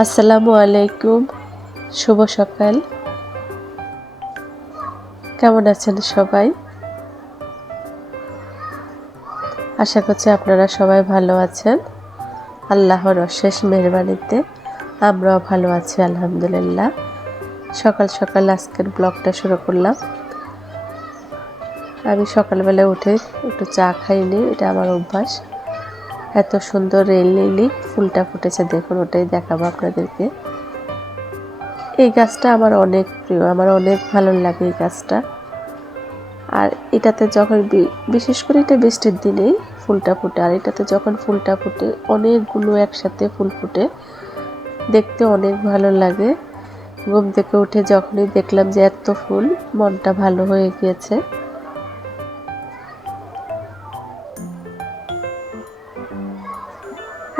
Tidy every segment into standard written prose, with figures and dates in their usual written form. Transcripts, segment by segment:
আসসালামু আলাইকুম, শুভ সকাল। কেমন আছেন সবাই? আশা করছি আপনারা সবাই ভালো আছেন। আল্লাহর অশেষ মেহেরবানিতে আমরাও ভালো আছি আলহামদুলিল্লাহ। সকাল সকাল আজকের ব্লগটা শুরু করলাম। আমি সকালবেলা উঠে একটু চা খাইনি, এটা আমার অভ্যাস। এত সুন্দর রেল লিলি ফুলটা ফুটেছে, দেখুন, ওটাই দেখাবো আপনাদেরকে। এই গাছটা আমার অনেক প্রিয়, আমার অনেক ভালো লাগে এই গাছটা। আর এটাতে যখন বিশেষ করে এটা বৃষ্টির দিনেই ফুলটা ফুটে, আর এটাতে যখন ফুলটা ফুটে অনেকগুলো একসাথে ফুল ফুটে, দেখতে অনেক ভালো লাগে। ঘুম থেকে উঠে যখনই দেখলাম যে এত ফুল, মনটা ভালো হয়ে গিয়েছে।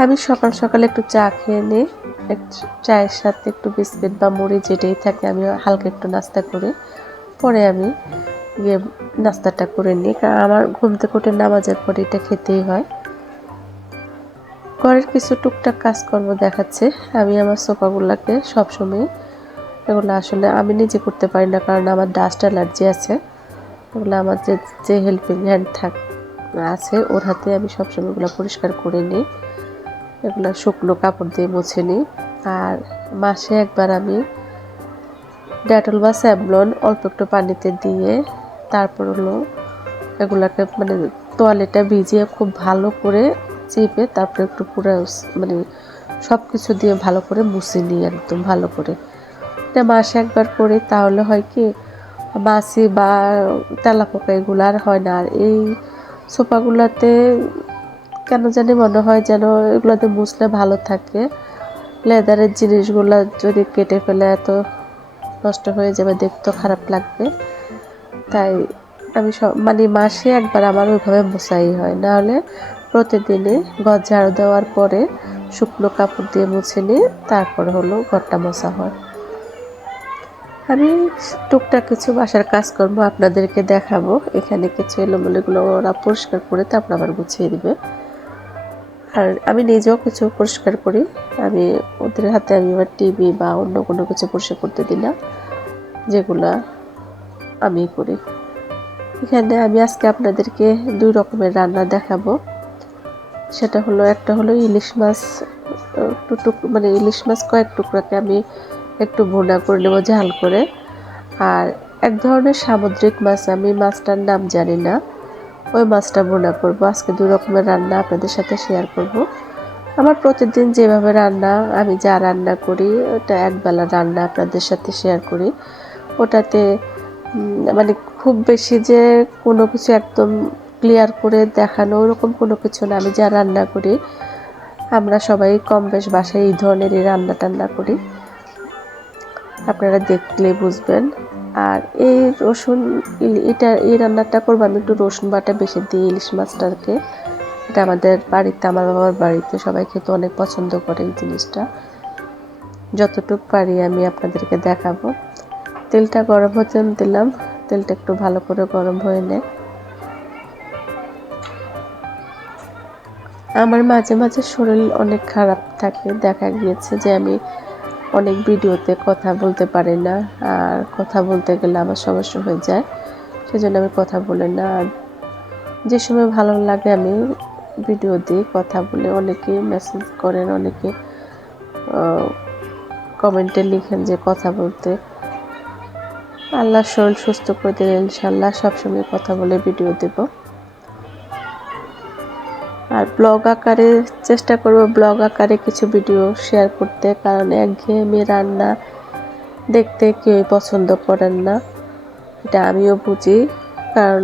আমি সকাল সকাল একটু চা খেয়ে নিই, চায়ের সাথে একটু বিস্কিট বা মুড়ি যেটাই থাকে আমি হালকা একটু নাস্তা করে পরে আমি গিয়ে নাস্তাটা করে নিই, কারণ আমার ঘুম থেকে উঠে নামাজের পরে এটা খেতেই হয়। ঘরের কিছু টুকটাক কাজকর্ম দেখাচ্ছে। আমি আমার সোফাগুলোকে সবসময়, এগুলো আসলে আমি নিজে করতে পারি না, কারণ আমার ডাস্ট অ্যালার্জি আছে। এগুলো আমার যে হেল্পিং হ্যান্ড আছে ওর হাতে আমি সবসময় এগুলো পরিষ্কার করে নিই। এগুলো শুকনো কাপড় দিয়ে মুছে নিই। আর মাসে একবার আমি ডেটল বা স্যাভলন অল্প একটু পানিতে দিয়ে তারপর হলো এগুলাকে মানে তোয়ালেটা ভিজিয়ে খুব ভালো করে চেপে তারপরে একটু পুরো মানে সব কিছু দিয়ে ভালো করে মুছে নিই, একদম ভালো করে। এটা মাসে একবার করি, তাহলে হয় কি মাছি বা তেলাপোকা এগুলো আর হয় না। আর এই সোফাগুলোতে কেন জানি মনে হয় যেন এগুলোতে মুছলে ভালো থাকে। লেদারের জিনিসগুলো যদি কেটে ফেলে এত নষ্ট হয়ে যাবে, দেখতে খারাপ লাগবে। তাই আমি মানে মাসে একবার আমার ওইভাবে মোছাই হয়, নাহলে প্রতিদিনই ঘর ঝাড়ু দেওয়ার পরে শুকনো কাপড় দিয়ে মুছে নিয়ে তারপর হলো ঘরটা মোছা হয়। আমি টুকটাক কিছু বাসার কাজকর্ম আপনাদেরকে দেখাবো। এখানে কিছু এলোমেলোগুলো ওরা পরিষ্কার করে তারপর আবার গুছিয়ে দিবে। আর আমি নিজেও কিছু পরিষ্কার করি। আমি ওদের হাতে আমি আবার টিভি বা অন্য কোনো কিছু পরিষ্কার করতে দিই না, যেগুলা আমি করি। এখানে আমি আজকে আপনাদেরকে 2 রকমের রান্না দেখাবো। সেটা হলো, একটা হলো ইলিশ মাছ, মানে ইলিশ মাছ কয়েক টুকরাকে আমি একটু ভুনা করে নেবো ঝাল করে। আর এক ধরনের সামুদ্রিক মাছ, আমি মাছটার নাম জানি না, ওই মাছটা ভুনা করব। আজকে 2 রকমের রান্না আপনাদের সাথে শেয়ার করব। আমার প্রতিদিন যেভাবে রান্না, আমি যা রান্না করি ওটা একবেলা রান্না আপনাদের সাথে শেয়ার করি। ওটাতে মানে খুব বেশি যে কোনো কিছু একদম ক্লিয়ার করে দেখানো ওরকম কোনো কিছু না। আমি যা রান্না করি, আমরা সবাই কম বেশ বাসায় এই ধরনেরই রান্না টান্না করি, আপনারা দেখলে বুঝবেন। আর এই রসুন, এই রান্নাটা করবো আমি একটু রসুন বাটা বেশি দিই ইলিশ মাছটাকে। এটা আমাদের বাড়িতে, আমার বাবার বাড়িতে সবাই খেতে অনেক পছন্দ করে এই জিনিসটা। যতটুকু পারি আমি আপনাদেরকে দেখাবো। তেলটা গরম হতে দিলাম, তেলটা একটু ভালো করে গরম হয়ে নেয়। আমার মাঝে মাঝে শরীর অনেক খারাপ থাকে, দেখা গিয়েছে যে আমি অনেক ভিডিওতে কথা বলতে পারি না, আর কথা বলতে গেলে আমার সমস্যা হয়ে যায়, সেজন্য আমি কথা বলি না। আর যে সময় ভালো লাগে আমি ভিডিও দিই, কথা বলে। অনেকে মেসেজ করেন, অনেকে কমেন্টে লিখেন যে কথা বলতে। আল্লাহ শরীর সুস্থ করে দিলে ইনশাল্লাহ সবসময় কথা বলে ভিডিও দেব। আর ব্লগ আকারে চেষ্টা করব, ব্লগ আকারে কিছু ভিডিও শেয়ার করতে, কারণ একঘেয়েমি রান্না দেখতে কেউই পছন্দ করেন না, এটা আমিও বুঝি। কারণ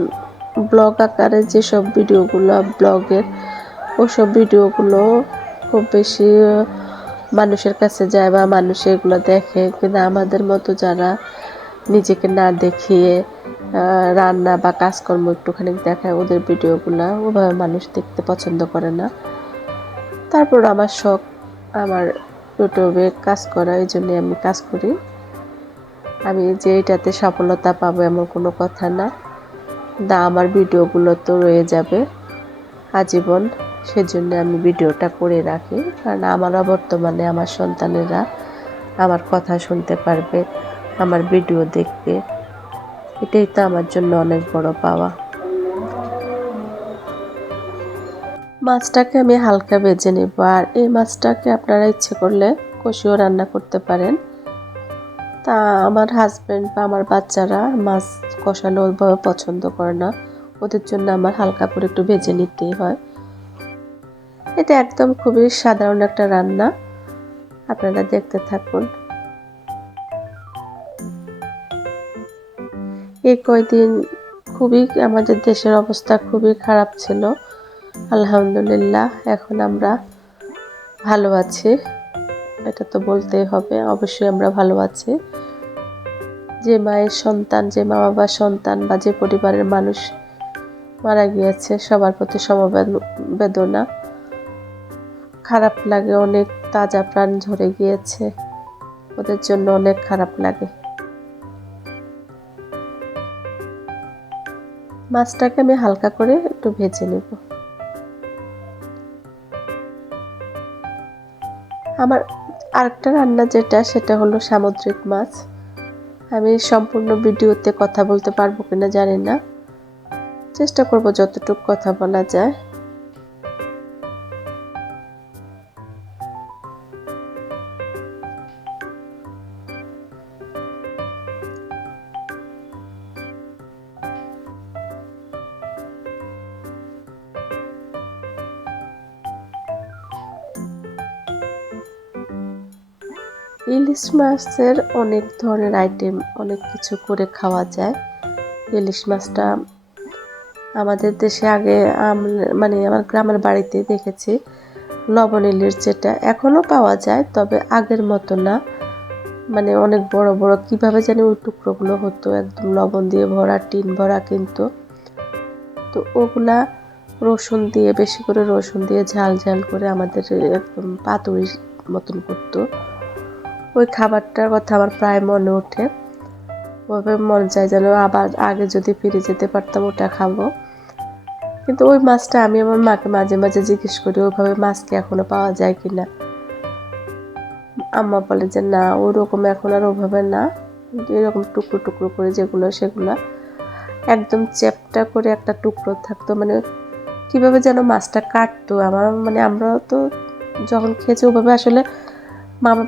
ব্লগ আকারে যেসব ভিডিওগুলো ব্লগের, ওসব ভিডিওগুলো খুব বেশি মানুষের কাছে যায় বা মানুষ এগুলো দেখে, কিন্তু আমাদের মতো যারা নিজেকে না দেখিয়ে রান্না বা কাজকর্ম একটুখানি দেখায়, ওদের ভিডিওগুলো ওভাবে মানুষ দেখতে পছন্দ করে না। তারপর আমার শখ আমার ইউটিউবে কাজ করা, এই জন্যে আমি কাজ করি। আমি যে এটাতে সফলতা পাবো এমন কোনো কথা না, আমার ভিডিওগুলো তো রয়ে যাবে আজীবন, সেজন্য আমি ভিডিওটা করে রাখি, কারণ আমারও বর্তমানে আমার সন্তানেরা আমার কথা শুনতে পারবে, আমার ভিডিও দেখবে, এটাই তো আমার জন্য অনেক বড় পাওয়া। মাছটাকে আমি হালকা ভেজে নেব, আর এই মাছটাকে আপনারা ইচ্ছে করলে কষিয়েও রান্না করতে পারেন। তা আমার হাজব্যান্ড বা আমার বাচ্চারা মাছ কষানো ওইভাবে পছন্দ করে না, ওদের জন্য আমার হালকা করে একটু ভেজে নিতেই হয়। এটা একদম খুবই সাধারণ একটা রান্না, আপনারা দেখতে থাকুন। এই কয়দিন খুবই আমাদের দেশের অবস্থা খুবই খারাপ ছিল, আলহামদুলিল্লাহ এখন আমরা ভালো আছি, এটা তো বলতেই হবে, অবশ্যই আমরা ভালো আছি। যে মায়ের সন্তান, যে মা বাবার সন্তান বা যে পরিবারের মানুষ মারা গিয়েছে সবার প্রতি সমবেদনা, খারাপ লাগে অনেক, তাজা প্রাণ ঝরে গিয়েছে, ওদের জন্য অনেক খারাপ লাগে। মাছটাকে আমি হালকা করে একটু ভেজে নেব। আমার আরেকটা রান্না যেটা, সেটা হলো সামুদ্রিক মাছ। আমি সম্পূর্ণ ভিডিওতে কথা বলতে পারবো কিনা জানি না, চেষ্টা করব যতটুকু কথা বলা যায়। ইলিশ মাছের অনেক ধরনের আইটেম, অনেক কিছু করে খাওয়া যায়। ইলিশ মাছটা আমাদের দেশে আগে মানে আমার গ্রামের বাড়িতে দেখেছি লবণ ইলিশ, যেটা এখনও পাওয়া যায়, তবে আগের মতো না, মানে অনেক বড় বড় কিভাবে জানি ওই টুকরোগুলো হতো, একদম লবণ দিয়ে ভরা, টিন ভরা, কিন্তু তো ওগুলা রসুন দিয়ে, বেশি করে রসুন দিয়ে ঝাল ঝাল করে আমাদের একদম পাতুরির মতন করতো। ওই খাবারটার কথা আমার প্রায় মনে ওঠে, ওভাবে মন চায় যেন আবার আগে যদি ফিরে যেতে পারতাম ওটা খাবো। কিন্তু ওই মাছটা আমি আমার মাকে মাঝে মাঝে জিজ্ঞেস করি ওইভাবে মাছ কি এখনো পাওয়া যায় কিনা, আম্মা বলে যে না, ওরকম এখন আর ওভাবে না, এরকম টুকরো টুকরো করে যেগুলো, সেগুলো একদম চ্যাপটা করে একটা টুকরো থাকতো, মানে কিভাবে যেন মাছটা কাটতো আমার, মানে আমরা তো যখন খেয়েছি ওভাবে আসলে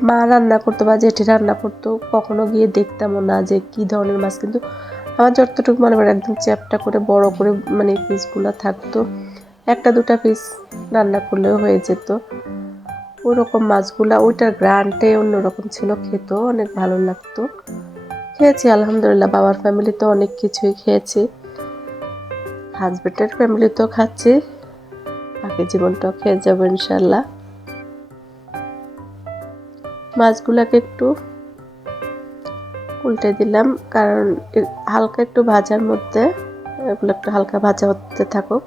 মা রান্না করতো বা জেঠি রান্না করতো, কখনো গিয়ে দেখতামও না যে কি ধরনের মাছ, কিন্তু আমার যতটুকু মনে পড়ে একদম চ্যাপটা করে বড় করে মানে পিসগুলো থাকতো, একটা দুটা পিস রান্না করলেও হয়ে যেত। ওরকম মাছগুলা, ওইটার গ্রানটাই অন্যরকম ছিল, খেতেও অনেক ভালো লাগতো। খেয়েছি আলহামদুলিল্লাহ, বাবার ফ্যামিলিতে অনেক কিছুই খেয়েছি, হাজবেন্ডের ফ্যামিলিতেও খাচ্ছি, বাকি জীবনটাও খেয়ে যাবো ইনশাল্লাহ। মাছগুলাকে একটু উল্টে দিলাম, কারণ হালকা একটু ভাজার মধ্যে এগুলো একটু হালকা ভাজা হতে থাকুক।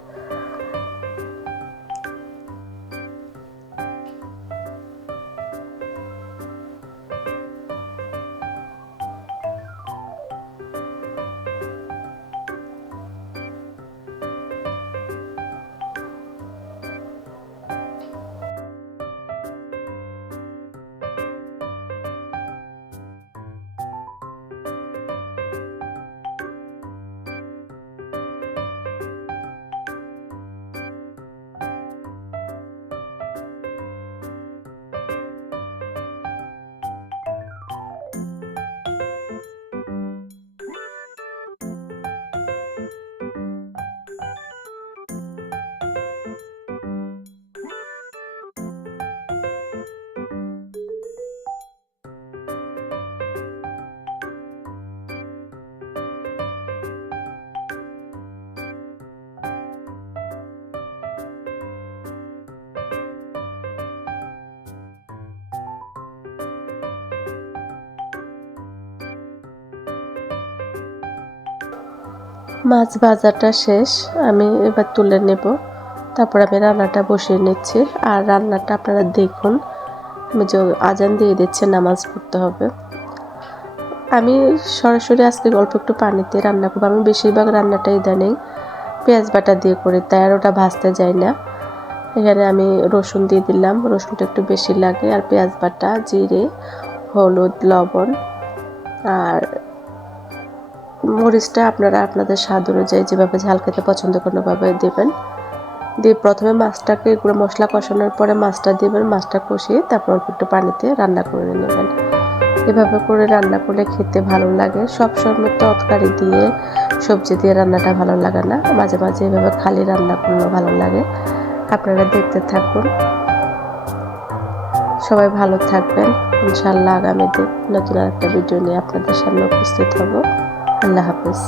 মাছ ভাজাটা শেষ, আমি এবার তুলে নেব, তারপর আমি রান্নাটা বসিয়ে নিচ্ছি। আর রান্নাটা আপনারা দেখুন, আমি যে আজান দিয়ে দিচ্ছে, নামাজ পড়তে হবে। আমি সরাসরি আজকে অল্প একটু পানিতে রান্না করবো, আমি বেশিরভাগ রান্নাটাই ইদানিং পেঁয়াজ বাটা দিয়ে করি, তাই আর ওটা ভাজতে যাই না। এখানে আমি রসুন দিয়ে দিলাম, রসুনটা একটু বেশি লাগে, আর পেঁয়াজ বাটা, জিরে, হলুদ, লবণ, আর মরিচটা আপনারা আপনাদের স্বাদ অনুযায়ী যেভাবে ঝাল খেতে পছন্দ করেন ওভাবে দেবেন। দিয়ে প্রথমে মাছটাকে এগুলো মশলা কষানোর পরে মাছটা দেবেন, মাছটা কষিয়ে তারপর অল্প একটু পানিতে রান্না করে নেবেন। এভাবে করে রান্না করলে খেতে ভালো লাগে। সব সময় তরকারি দিয়ে সবজি দিয়ে রান্নাটা ভালো লাগে না, মাঝে মাঝে এভাবে খালি রান্না করলেও ভালো লাগে। আপনারা দেখতে থাকুন। সবাই ভালো থাকবেন। ইনশাআল্লাহ আগামীতে নতুন একটা ভিডিও নিয়ে আপনাদের সামনে উপস্থিত হব। আল্লাহ হাফেজ।